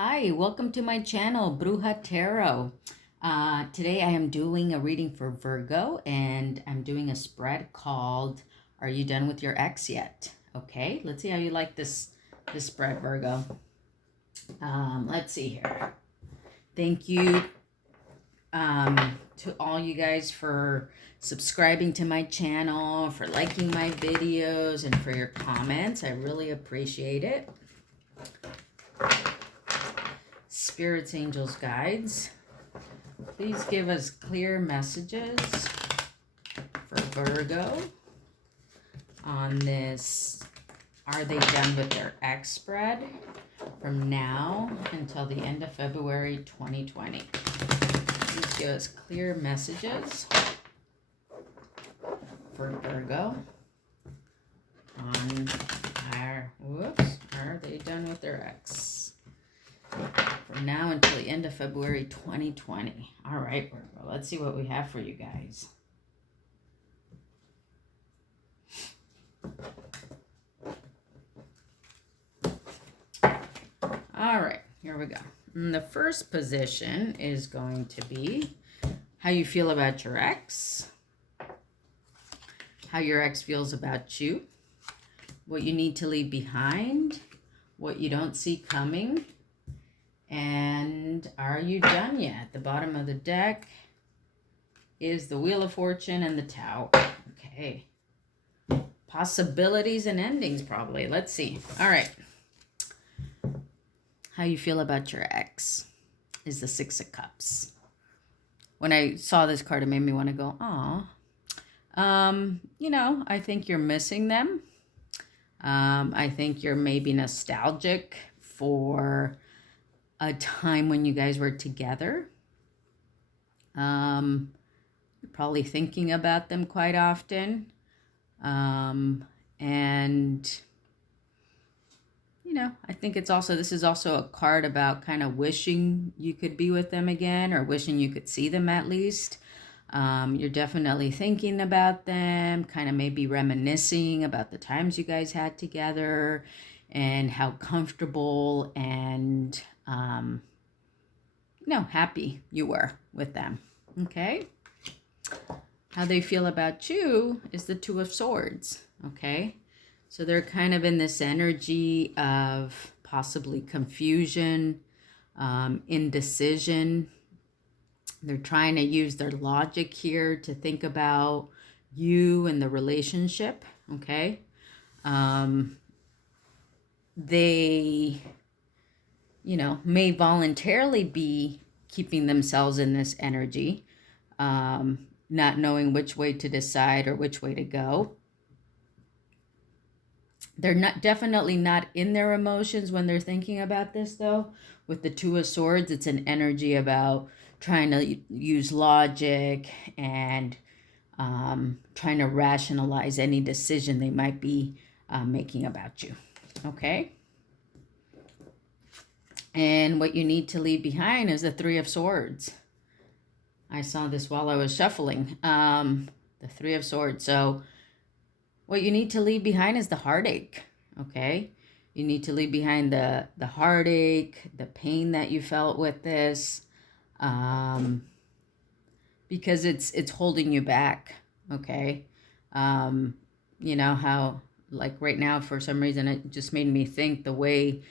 Hi, welcome to my channel, Bruja Tarot. Today I am doing a reading for Virgo, and I'm doing a spread called Are You Done With Your Ex Yet? Okay, let's see how you like this spread, Virgo. Let's see here. Thank you to all you guys for subscribing to my channel, for liking my videos, and for your comments. I really appreciate it. Spirits, angels, guides, please give us clear messages for Virgo on this Are They Done With Their Ex spread from now until the end of February 2020. Please give us clear messages for Virgo on are they done with their ex? From now until the end of February 2020. All right, Virgo, let's see what we have for you guys. All right, here we go. And the first position is going to be how you feel about your ex, how your ex feels about you, what you need to leave behind, what you don't see coming, and are you done yet? The bottom of the deck is the Wheel of Fortune and the Tower. Okay. Possibilities and endings, probably. Let's see. All right. How you feel about your ex is the Six of Cups. When I saw this card, it made me want to go, aw. I think you're missing them. I think you're maybe nostalgic for a time when you guys were together. You're probably thinking about them quite often. I think this is also a card about kind of wishing you could be with them again, or wishing you could see them at least. You're definitely thinking about them, kind of maybe reminiscing about the times you guys had together and how comfortable and happy you were with them. Okay. How they feel about you is the Two of Swords. Okay. So they're kind of in this energy of possibly confusion, indecision. They're trying to use their logic here to think about you and the relationship. Okay. They may voluntarily be keeping themselves in this energy, not knowing which way to decide or which way to go. They're definitely not in their emotions when they're thinking about this, though. With the Two of Swords, it's an energy about trying to use logic and trying to rationalize any decision they might be making about you. Okay? And what you need to leave behind is the Three of Swords. I saw this while I was shuffling. The Three of Swords. So what you need to leave behind is the heartache. Okay? You need to leave behind the heartache, the pain that you felt with this, because it's holding you back. Okay? How, like right now, for some reason, it just made me think the way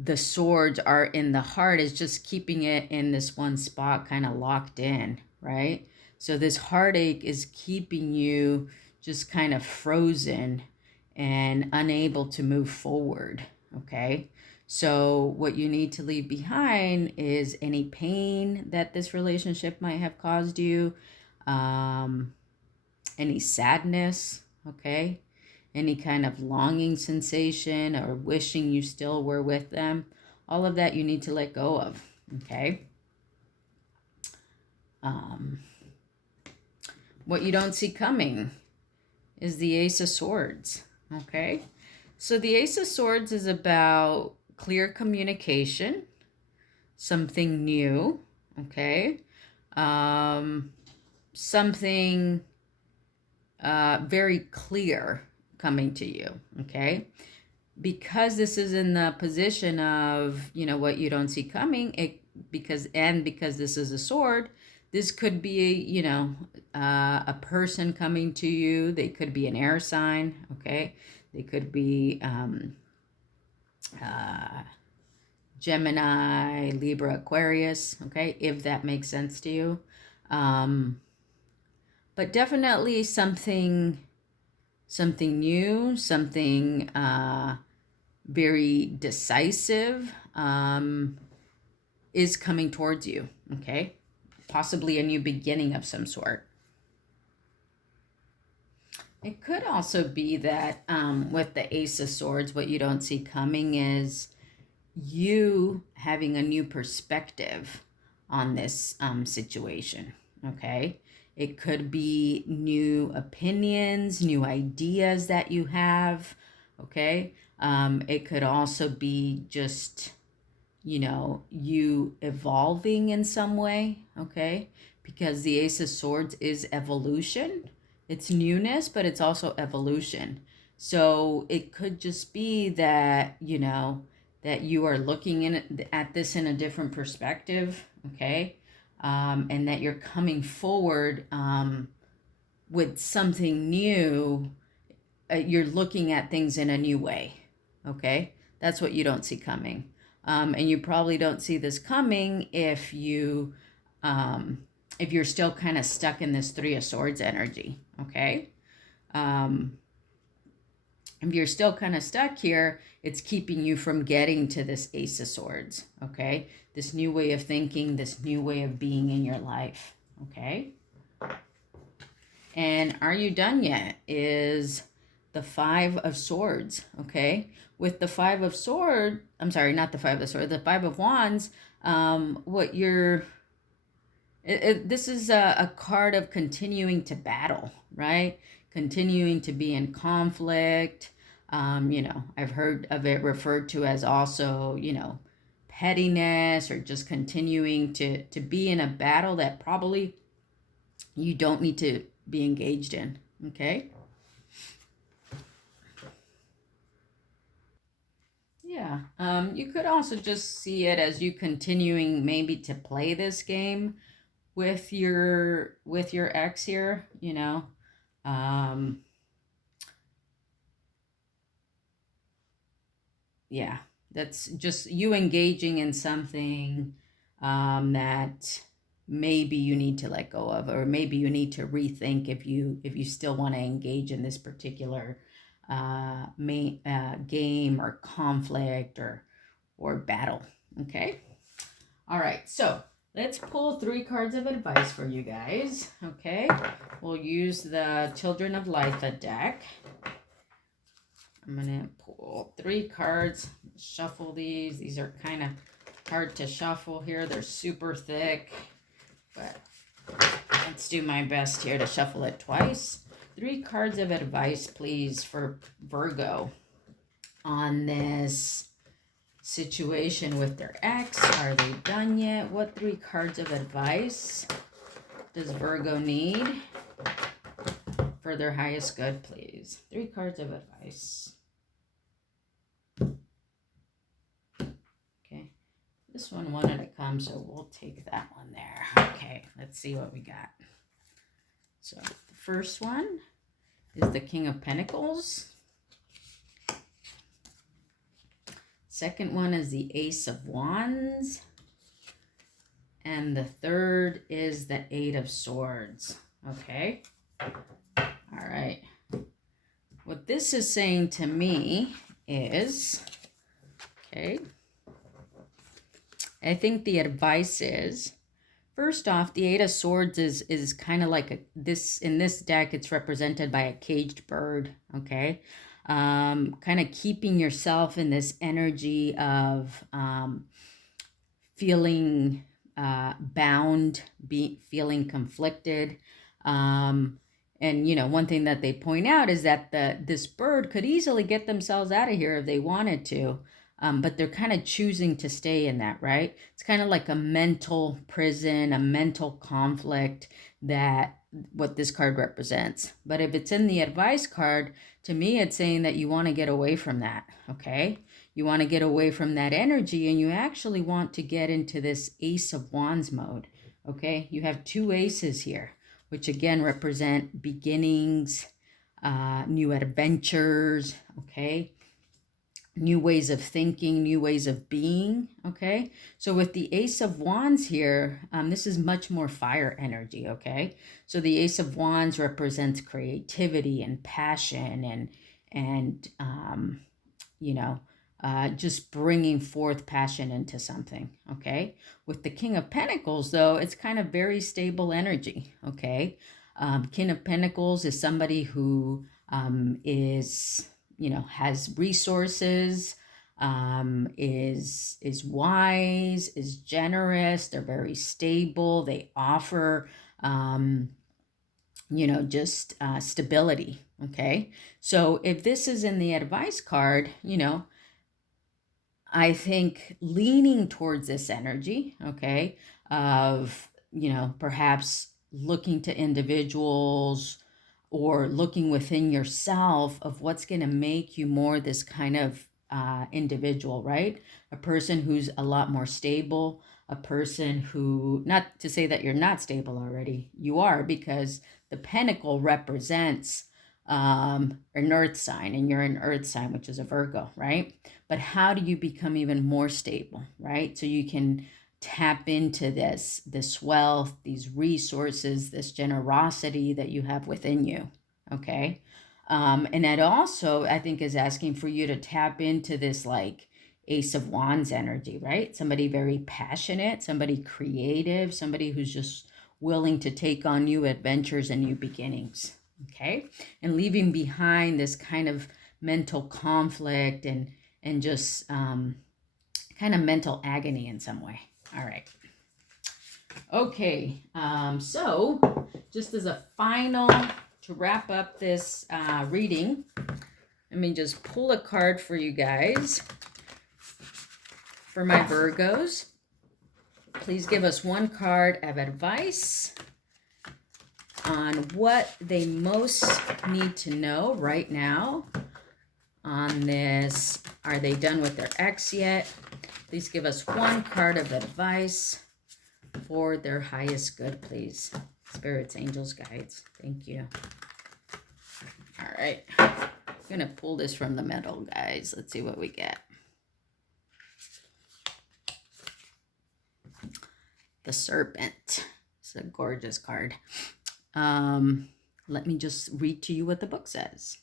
the swords are in the heart is just keeping it in this one spot, kind of locked in, right? So this heartache is keeping you just kind of frozen and unable to move forward. Okay. So what you need to leave behind is any pain that this relationship might have caused you, any sadness. Okay. Any kind of longing sensation or wishing you still were with them. All of that you need to let go of. Okay. What you don't see coming is the Ace of Swords. Okay. So the Ace of Swords is about clear communication, something new. Okay. Something very clear coming to you. Okay. because this is in the position of, you know, what you don't see coming, because this is a sword, this could be, you know, a person coming to you. They could be an air sign, okay? They could be Gemini, Libra, Aquarius, okay, if that makes sense to you. But definitely something new, something very decisive is coming towards you, okay? Possibly a new beginning of some sort. It could also be that with the Ace of Swords, what you don't see coming is you having a new perspective on this situation, okay? It could be new opinions, new ideas that you have, okay? It could also be just, you know, you evolving in some way, okay? Because the Ace of Swords is evolution. It's newness, but it's also evolution. So it could just be that, you know, that you are looking at this in a different perspective, okay? And that you're coming forward with something new. You're looking at things in a new way, okay? That's what you don't see coming. And you probably don't see this coming if you're still kind of stuck in this Three of Swords energy, okay? If you're still kind of stuck here, it's keeping you from getting to this Ace of Swords, okay? This new way of thinking, this new way of being in your life, okay? And are you done yet? Is the Five of Swords, okay? With the Five of Swords, I'm sorry, not the Five of Swords, the Five of Wands, what you're... this is a card of continuing to battle, right? Continuing to be in conflict. You know, I've heard of it referred to as also, you know, pettiness, or just continuing to be in a battle that probably you don't need to be engaged in, okay? Yeah, you could also just see it as you continuing maybe to play this game with your ex here, you know. Yeah, that's just you engaging in something that maybe you need to let go of, or maybe you need to rethink if you still want to engage in this particular game or conflict or battle. Okay. All right. So let's pull 3 cards of advice for you guys. Okay. We'll use the Children of Litha deck. I'm going to pull 3 cards, shuffle these. These are kind of hard to shuffle here. They're super thick, but let's do my best here to shuffle it twice. 3 cards of advice, please, for Virgo on this situation with their ex. Are they done yet? What 3 cards of advice does Virgo need for their highest good, please? 3 cards of advice. Okay, this one wanted to come, so we'll take that one there. Okay, let's see what we got. So the first one is the King of Pentacles. Second one is the Ace of Wands. And the third is the Eight of Swords. Okay. All right. What this is saying to me is, okay, I think the advice is, first off, the Eight of Swords is kind of like in this deck, it's represented by a caged bird, okay? Kind of keeping yourself in this energy of feeling bound, feeling conflicted. And, you know, one thing that they point out is that this bird could easily get themselves out of here if they wanted to. but they're kind of choosing to stay in that, right? It's kind of like a mental prison, a mental conflict, that what this card represents. But if it's in the advice card, to me, it's saying that you want to get away from that, okay? You want to get away from that energy, and you actually want to get into this Ace of Wands mode, okay? You have two aces here, which again represent beginnings, new adventures, okay? New ways of thinking, new ways of being, okay? So with the Ace of Wands here, this is much more fire energy, okay? So the Ace of Wands represents creativity and passion and you know, just bringing forth passion into something, okay? With the King of Pentacles, though, it's kind of very stable energy, okay? King of Pentacles is somebody who is, you know, has resources, is wise, is generous. They're very stable. They offer, you know, just stability. Okay. So if this is in the advice card, you know, I think leaning towards this energy, okay, of, you know, perhaps looking to individuals or looking within yourself of what's going to make you more this kind of individual, right? A person who's a lot more stable, a person who, not to say that you're not stable already, you are, because the pentacle represents an earth sign, and you're an earth sign, which is a Virgo, right? But how do you become even more stable, right? So you can tap into this wealth, these resources, this generosity that you have within you, okay? And that also, I think, is asking for you to tap into this like Ace of Wands energy, right? Somebody very passionate, somebody creative, somebody who's just willing to take on new adventures and new beginnings, okay? And leaving behind this kind of mental conflict and just kind of mental agony in some way. All right. Okay. So just as a final, to wrap up this reading, let me just pull a card for you guys. For my Virgos, please give us one card of advice on what they most need to know right now on this. Are they done with their ex yet? Please give us one card of advice for their highest good, please. Spirits, angels, guides. Thank you. All right. I'm going to pull this from the middle, guys. Let's see what we get. The Serpent. It's a gorgeous card. Let me just read to you what the book says.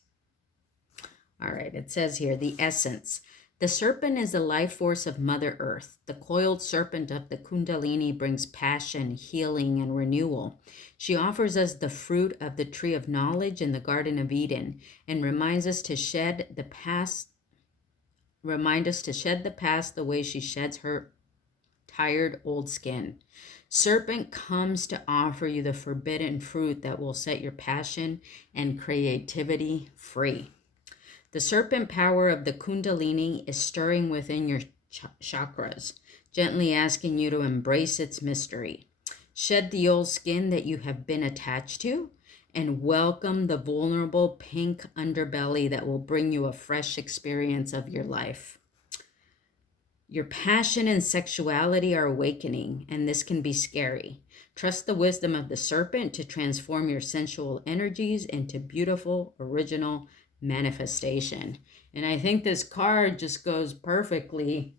All right, it says here, the essence. The serpent is the life force of Mother Earth. The coiled serpent of the Kundalini brings passion, healing, and renewal. She offers us the fruit of the tree of knowledge in the Garden of Eden and reminds us to shed the past. The way she sheds her tired old skin. Serpent comes to offer you the forbidden fruit that will set your passion and creativity free. The serpent power of the Kundalini is stirring within your chakras, gently asking you to embrace its mystery. Shed the old skin that you have been attached to and welcome the vulnerable pink underbelly that will bring you a fresh experience of your life. Your passion and sexuality are awakening, and this can be scary. Trust the wisdom of the serpent to transform your sensual energies into beautiful, original manifestation. And I think this card just goes perfectly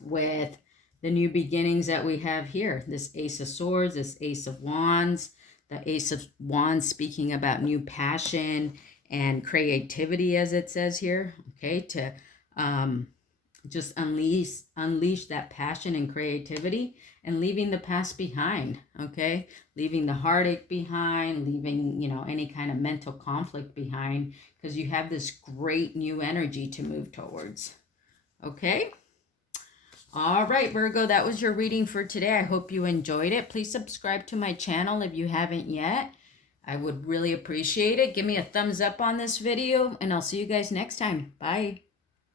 with the new beginnings that we have here. This Ace of Swords, this Ace of Wands, the Ace of Wands speaking about new passion and creativity, as it says here, okay, to just unleash that passion and creativity and leaving the past behind, okay? Leaving the heartache behind, leaving, you know, any kind of mental conflict behind, because you have this great new energy to move towards, okay? All right, Virgo, that was your reading for today. I hope you enjoyed it. Please subscribe to my channel if you haven't yet. I would really appreciate it. Give me a thumbs up on this video, and I'll see you guys next time. Bye.